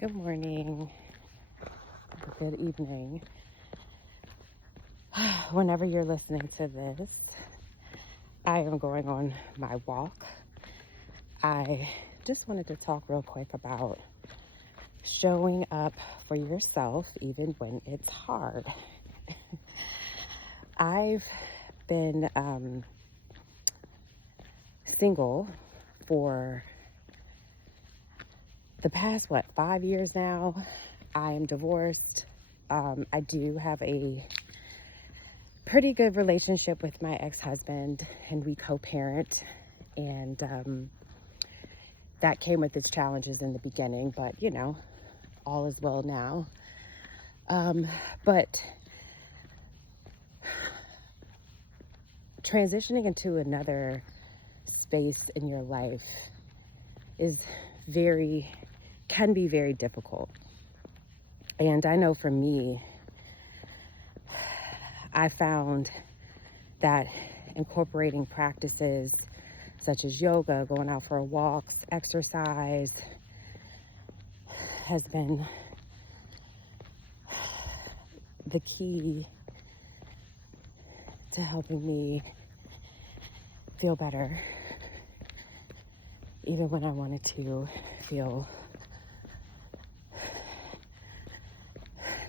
Good morning, good evening. Whenever you're listening to this, I am going on my walk. I just wanted to talk real quick about showing up for yourself even when it's hard. I've been single for the past, 5 years now. I am divorced. I do have a pretty good relationship with my ex-husband, and we co-parent, and that came with its challenges in the beginning, but all is well now. But transitioning into another space in your life can be very difficult. And I know for me, I found that incorporating practices such as yoga, going out for walks, exercise, has been the key to helping me feel better, even when I wanted to feel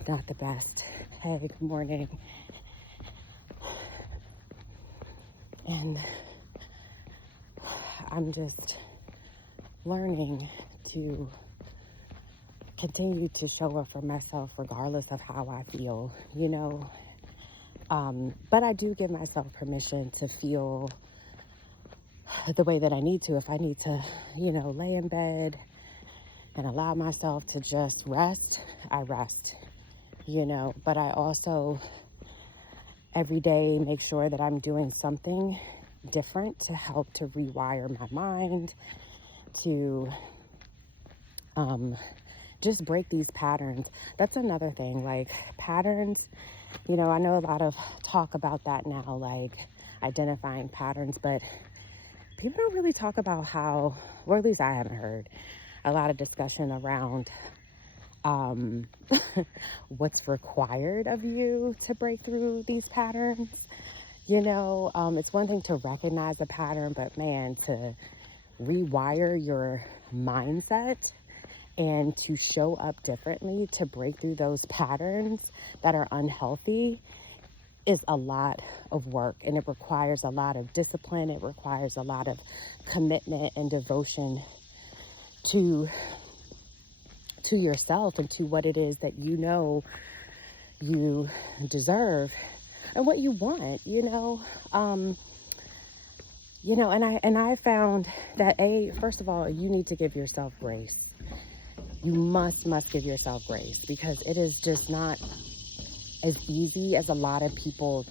not the best. Hey, good morning. And I'm just learning to continue to show up for myself regardless of how I feel, But I do give myself permission to feel the way that I need to. If I need to, lay in bed and allow myself to just rest, I rest, But I also every day make sure that I'm doing something different to help to rewire my mind, to just break these patterns. That's another thing, like patterns, I know a lot of talk about that now, like identifying patterns, but people don't really talk about how, or at least I haven't heard a lot of discussion around what's required of you to break through these patterns. It's one thing to recognize a pattern, but man, to rewire your mindset and to show up differently to break through those patterns that are unhealthy is a lot of work, and it requires a lot of discipline. It requires a lot of commitment and devotion to yourself and to what it is that you deserve and what you want, and I found that first of all, you need to give yourself grace. You must give yourself grace, because it is just not as easy as a lot of people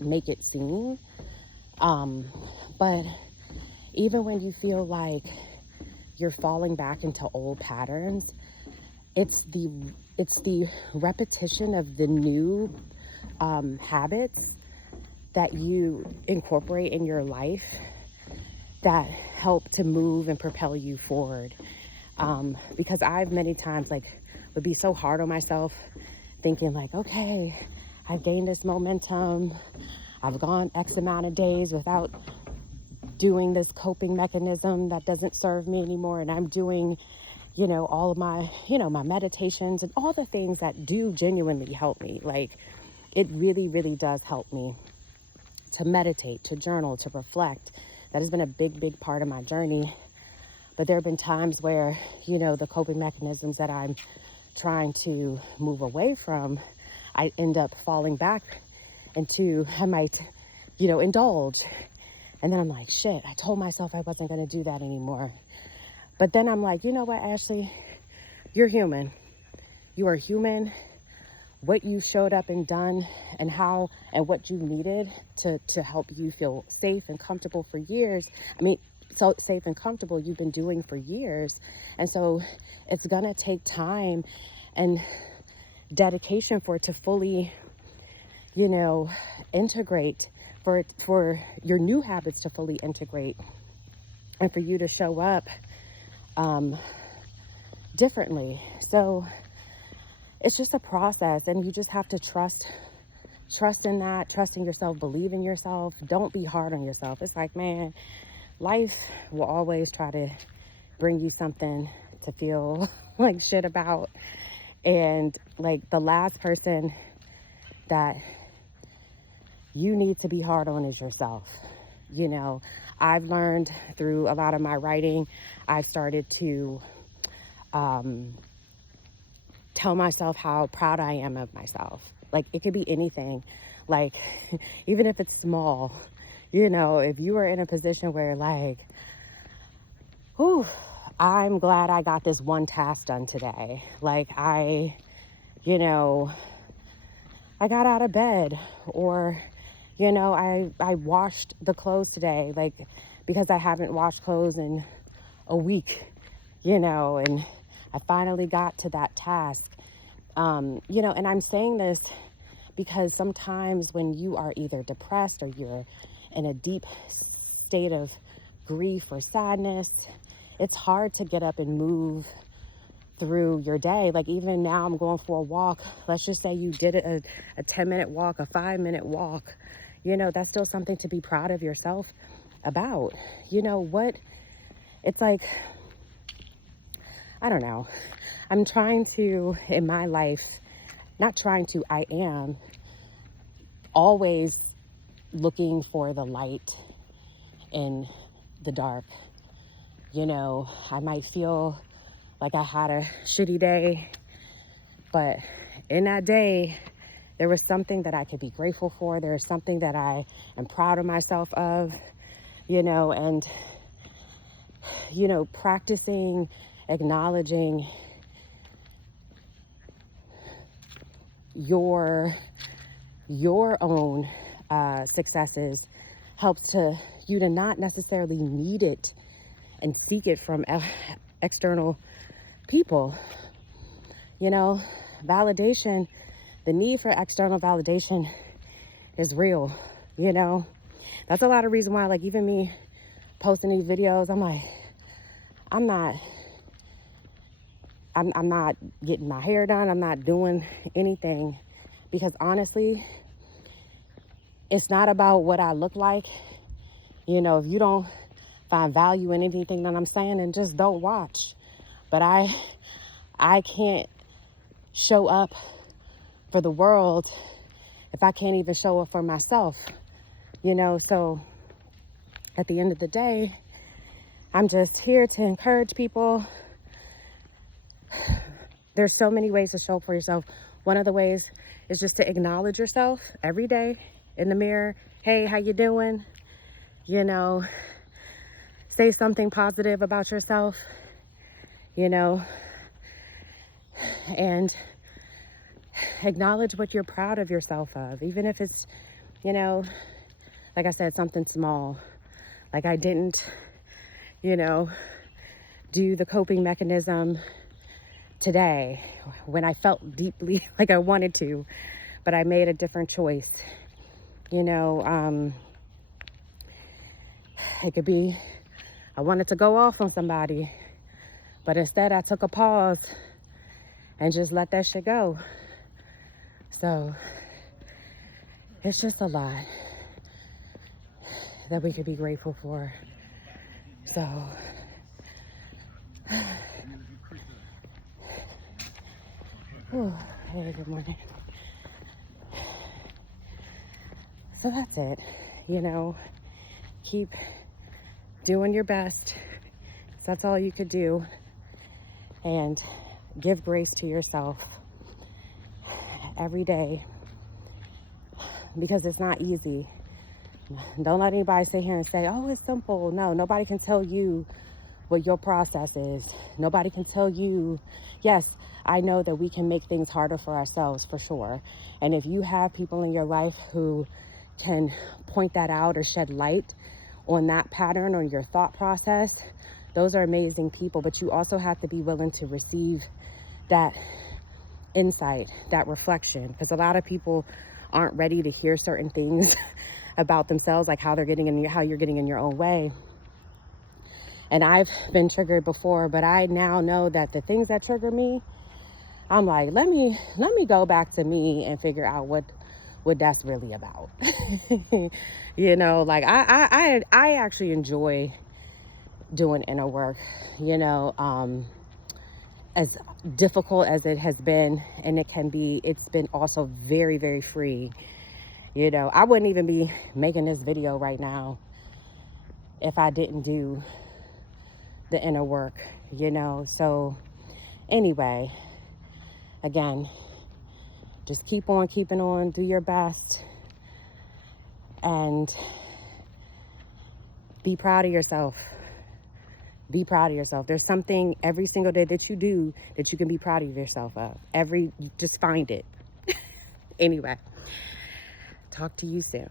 make it seem. But even when you feel like you're falling back into old patterns, it's the repetition of the new habits that you incorporate in your life that help to move and propel you forward. Because I've many times would be so hard on myself, thinking like, okay, I've gained this momentum. I've gone X amount of days without doing this coping mechanism that doesn't serve me anymore. And I'm doing, all of my, my meditations and all the things that do genuinely help me. Like, it really, really does help me to meditate, to journal, to reflect. That has been a big, big part of my journey. But there have been times where, the coping mechanisms that I'm trying to move away from, I end up falling back into, I might, indulge. And then I'm like, shit, I told myself I wasn't going to do that anymore. But then I'm like, you know what, Ashley, you're human. You are human. What you showed up and done and how and what you needed to help you feel safe and comfortable for years. So safe and comfortable you've been doing for years. And so it's going to take time and dedication for it to fully, integrate, for your new habits to fully integrate, and for you to show up differently. So it's just a process, and you just have to trust in that, trust in yourself, believe in yourself. Don't be hard on yourself. It's like, man, life will always try to bring you something to feel like shit about. And like, the last person that you need to be hard on is yourself. You know, I've learned through a lot of my writing, I've started to tell myself how proud I am of myself. Like, it could be anything. Like, even if it's small, you know, if you are in a position where like, whew, I'm glad I got this one task done today. Like, I got out of bed, or, you know, I washed the clothes today, like, because I haven't washed clothes in a week, you know, and I finally got to that task. You know, and I'm saying this because sometimes when you are either depressed or you're in a deep state of grief or sadness, it's hard to get up and move through your day. Like, even now I'm going for a walk. Let's just say you did a 10-minute walk, a 5-minute walk. You know, that's still something to be proud of yourself about. You know what? It's like, I don't know. I'm trying to, in my life, I am always looking for the light in the dark. You know, I might feel like I had a shitty day, but in that day, there was something that I could be grateful for. There is something that I am proud of myself of, you know, and, you know, practicing acknowledging your own successes helps you to not necessarily need it and seek it from external people. You know, validation, the need for external validation is real. You know, that's a lot of reason why, like, even me posting these videos, I'm like, I'm not getting my hair done. I'm not doing anything, because honestly, it's not about what I look like. You know, if you don't find value in anything that I'm saying, then just don't watch. But I can't show up for the world if I can't even show up for myself, you know. So at the end of the day, I'm just here to encourage people. There's so many ways to show up for yourself. One of the ways is just to acknowledge yourself every day in the mirror. Hey, how you doing? You know, say something positive about yourself, you know, and acknowledge what you're proud of yourself of, even if it's, you know, like I said, something small. Like, I didn't, you know, do the coping mechanism today when I felt deeply like I wanted to, but I made a different choice. You know, it could be I wanted to go off on somebody, but instead I took a pause and just let that shit go. So it's just a lot that we could be grateful for. So hey, good morning. So that's it. You know, keep doing your best. That's all you could do. And give grace to yourself every day, because it's not easy. Don't let anybody sit here and say, oh, it's simple. No, nobody can tell you what your process is. Nobody can tell you. Yes, I know that we can make things harder for ourselves, for sure. And if you have people in your life who can point that out or shed light on that pattern or your thought process, those are amazing people. But you also have to be willing to receive that insight, that reflection, because a lot of people aren't ready to hear certain things about themselves, like how you're getting in your own way. And I've been triggered before, but I now know that the things that trigger me, I'm like, let me go back to me and figure out what that's really about. You know, like I actually enjoy doing inner work, you know, as difficult as it has been, and it can be, it's been also very, very free. You know, I wouldn't even be making this video right now if I didn't do the inner work, you know. So anyway, again, just keep on keeping on, do your best, and be proud of yourself. Be proud of yourself. There's something every single day that you do that you can be proud of yourself of. Just find it. Anyway, talk to you soon.